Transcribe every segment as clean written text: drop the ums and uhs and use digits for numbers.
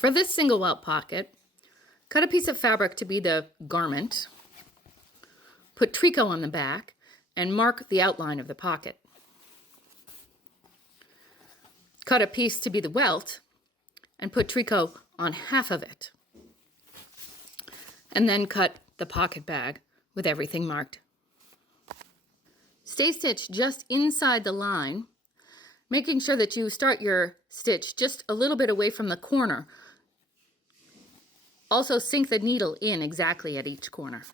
For this single welt pocket, cut a piece of fabric to be the garment, put tricot on the back, and mark the outline of the pocket. Cut a piece to be the welt and put tricot on half of it. And then cut the pocket bag with everything marked. Stay stitched just inside the line, making sure that you start your stitch just a little bit away from the corner. Also sink the needle in exactly at each corner.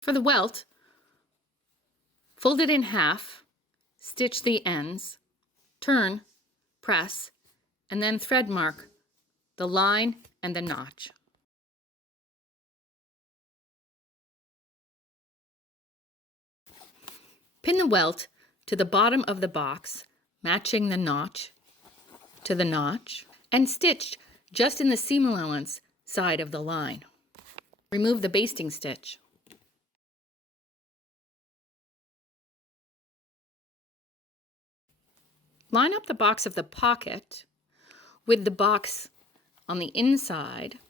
For the welt, fold it in half, stitch the ends, turn, press, and then thread mark the line and the notch. Pin the welt to the bottom of the box, matching the notch to the notch, and stitch just in the seam allowance side of the line. Remove the basting stitch. Line up the box of the pocket with the box on the inside,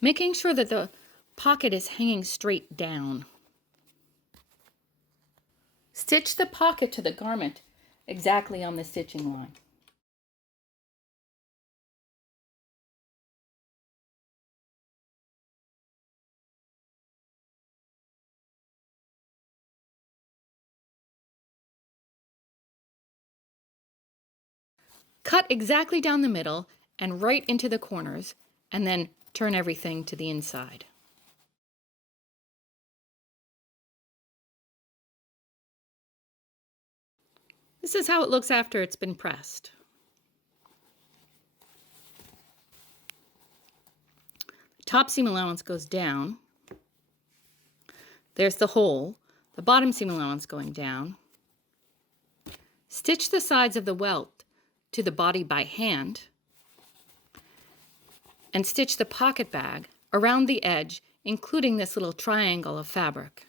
making sure that the pocket is hanging straight down. Stitch the pocket to the garment exactly on the stitching line. Cut exactly down the middle and right into the corners, and then turn everything to the inside. This is how it looks after it's been pressed. Top seam allowance goes down. There's the hole, the bottom seam allowance going down. Stitch the sides of the welt to the body by hand, and stitch the pocket bag around the edge, including this little triangle of fabric.